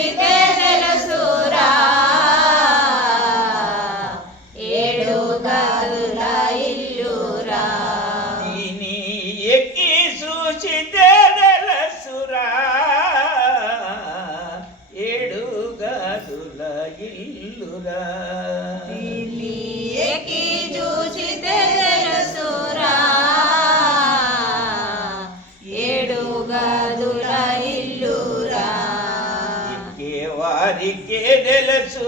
చూసితే తెలుసురా ఏడు గదుల ఇల్లురా దీని ఎక్కి చూసితే తెలుసురా ఏడు గదుల ఇల్లురా దీని ఎక్కి చూసితే తెలుసురా ఏడు గదుల ఇల్లురా వారికే తెలుసు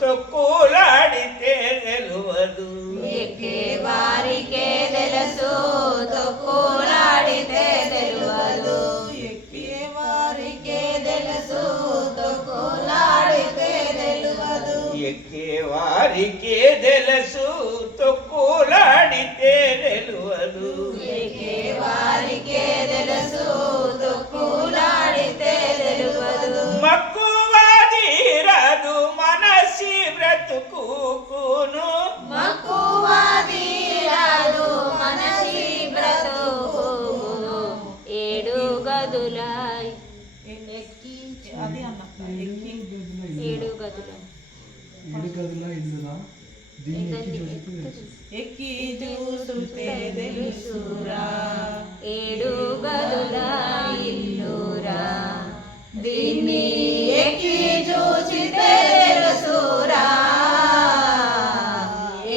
తొక్కులాడితే తెలువదు ఎక్కే వారికే తెలుసు తొక్కులాడితే తెలియదు ఎక్కే వారికే తెలుసు తొక్కులాడితే తెలియదు ఎక్కే వారికే తెలుసు తొక్కులాడితే తెలియదు ఎక్కే వారికే తెలుసు తొక్కులాడితే తెలియదు మక్కువదీరదు మనసి బ్రతుకును మక్కువదీరదు మనసి బ్రతుకును ఏడు గదుల ఏడు గదుల ఇల్లురా దీన్ని ఎక్కి చూస్తుంటే తెలుసురా ఏడు గదుల ఇల్లురా దీన్ని ఎక్కి చూసితే తెలుసురా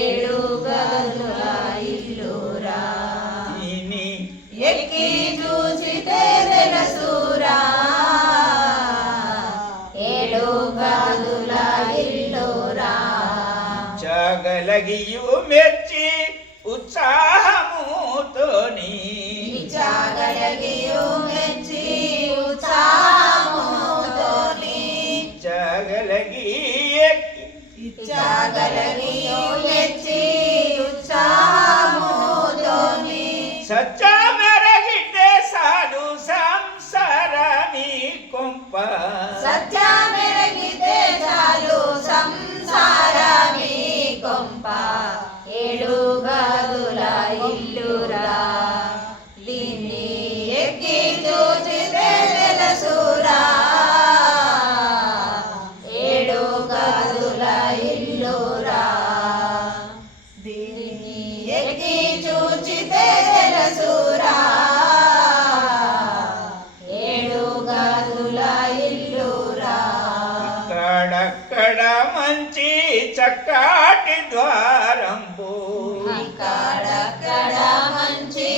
ఏడు గదుల ఇల్లురా దీని ఎక్కి చూసితే తెలుసురా ఏడు గదుల ఇల్లురా చాగలగియు మెచ్చి ఉత్సాహముతోని చాగలగియు మెచ్చి ఉత్సాహముతోని చాగలగి ఎక్కి చాగలగియు మెచ్చి ఉత్సాహముతోని సచ్చ మెరగితే సాధు సంసారాన్ని కొంప సత్య మెరగితే చాలు సంసారమి కొంప ఏడు గదుల ఇల్లురా దీన్ని ఎక్కి చూచితే తెలుసురా ఏడు గదుల ఇల్లురా దీన్ని ఎక్కి చూచితే తెలుసురా ఏడు గదుల ఇల్లురా అక్కడక్కడ మంచి చక్కటి ద్వారంబు అక్కడక్కడ మంచి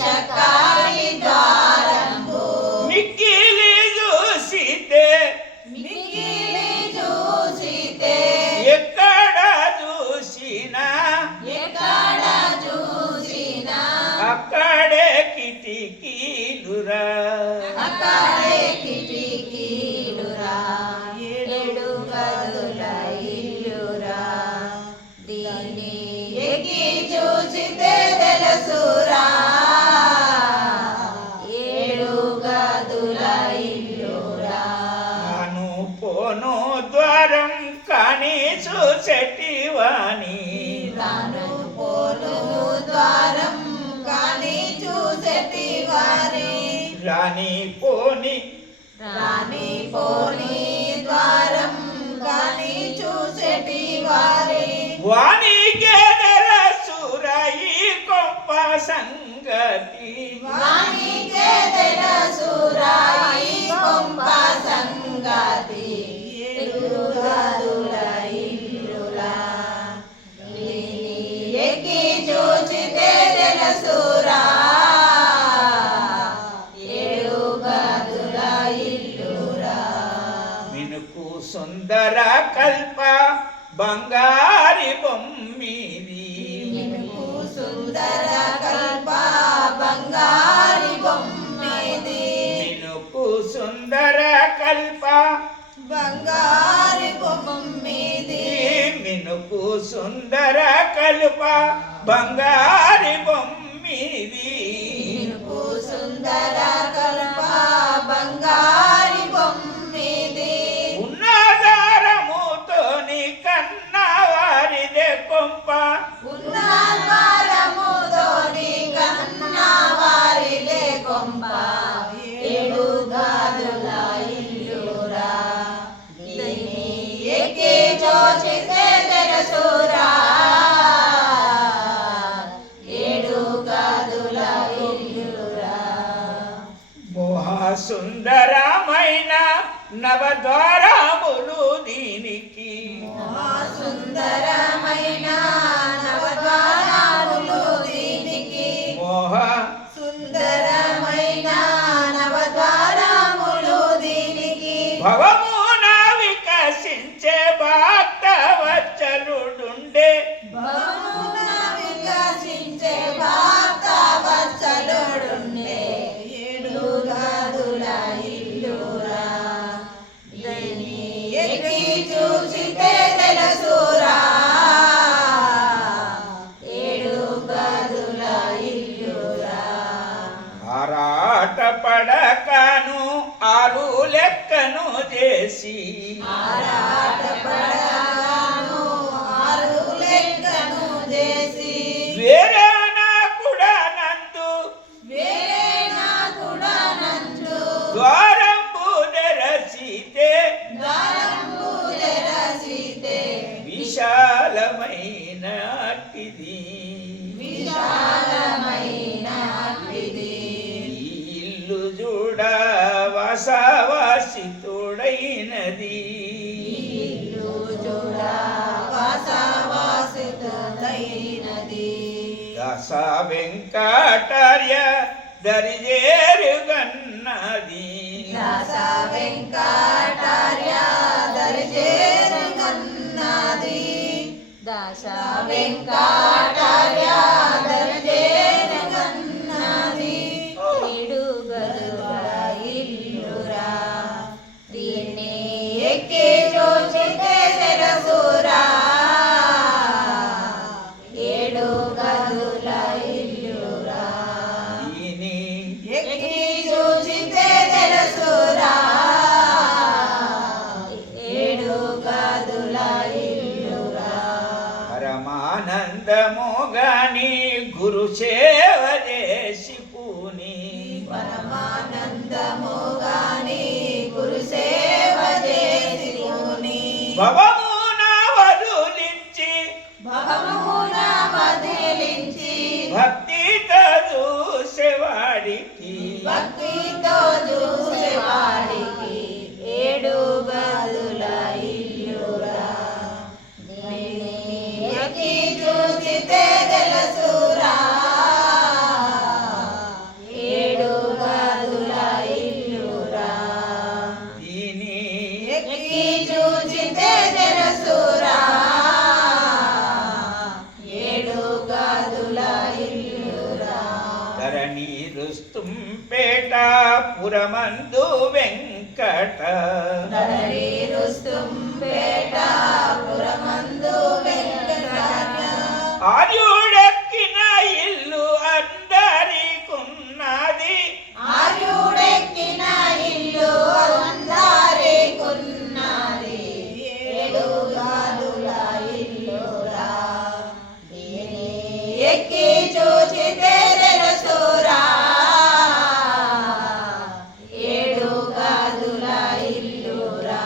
చక్కటి ద్వారంబు మిక్కిలి చూసితే మిక్కిలి చూసితే ఎక్కడ చూసినా ఎక్కడ చూసినా అక్కడే కిటికీలురా అక్కడే కిటికీలురా ఏడు గదుల ఇల్లురా దీన్ని ఎక్కి చూసితే తెలుసురా ఏడు గదుల ఇల్లురా నాను పోను ద్వారం కానీ చూసెటివాణి రాను పోను ద్వారం కానీ చూసేటి వారి రాని పోని రాని పోని ద్వారం కానీ చూసేటి వారి వానికే తెలుసురా ఈ గొప్ప సంగతి వానికే తెలుసురా ఈ గొప్ప సంగతి ఏడు గదుల ఇల్లురా దీన్ని ఎక్కి చూచితే తెలుసురా ఏడు గదుల ఇల్లురా మినుకు సుందర కల్ప బంగారి బొమ్మిది మినుకు సుందర కల్ప బంగారి బొమ్మిది మినుకు సుందర కల్ప బంగారి బొమ్మిది మినుకు సుందర కల్ప బంగారి బొమ్మిది మినుకు సుందర కల్ప బంగారి బొమ్మిది ఉన్నదారముతోని కన్నవారిదే కొంప ఉన్నదారముతోని కన్నవారిదే కొంప ఏడు గదుల ఇల్లురా నవద్వారములు దీనికి సుందరమైన నవద్వారములు దీనికి మోహ సుందరమైన నవద్వారములు దీనికి భవమున వికసించే భక్తవత్సలుడుండే భవమున వికసించే భక్తవత్సలుడుండే ఏడు గదుల ఇల్లురా దీని ఎక్కి చూసితే తెలుసురా ఏడు గదుల ఇల్లురా ఆరాట పడకను ఆరు లెక్కను చేసి ఆరాటపడగాను ఆరు లెక్కను చేసి వేరే కూడా నందు వేరే నాకుడా నందు ద్వారంబు తెరచితే ద్వారంబు తెరచితే విశాలమైన అట్టిది విశాలమైన అట్టిది ఈ ఇల్లు చూడ వాసవాసితుడైనది ఇల్లు చూడ వాసవాసితుడైనది దశ వెంకటార్య దరిజేరుగన్నది దాస వెంకటార్య దర్జేరుగన్నది దాస వెంకటార్య దర్జేరుగన్నది ఏడు గదుల ఇల్లురా దీన్ని ఎక్కి చూచితే తెలుసురా ఏడు గదుల ఇల్లురా దీని ఎక్కి చూచితే తెలుసురా ఏడు గదుల ఇల్లురా పరమానందము గాని గురు సేవ చేసి పూని పరమానందము గాని గురు సేవ చేసుకుని భవమున వదులించి భవమున వదిలించి భక్తితో చూసేవాడికి భక్తితో చూసేవాడికి ఏడు గదుల ఇల్లురా దీన్ని ఎక్కి చూచితే తెలుసురా ఏడు గదుల ఇల్లురా దీని ఎక్కి చూచితే తెలుసురా ఏడు గదుల ఇల్లురా ధరణి రుస్తుంపేట పురమందు వెంకట ధరణి రుస్తుంపేట పురమందు వెంకట ఆర్యుడెక్కిన ఇల్లు అందరికున్నది ఆర్యుడెక్కిన ఇల్లు అందరికున్నది ఏడు గదుల ఇల్లురా దీన్ని ఎక్కి చూచితే తెలుసురా ఏడు గదుల ఇల్లురా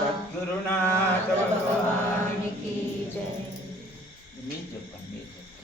సద్గురునాథ భగవాన్ భగవానికి జై. మీరు చెప్పండి మీరు చెప్పండి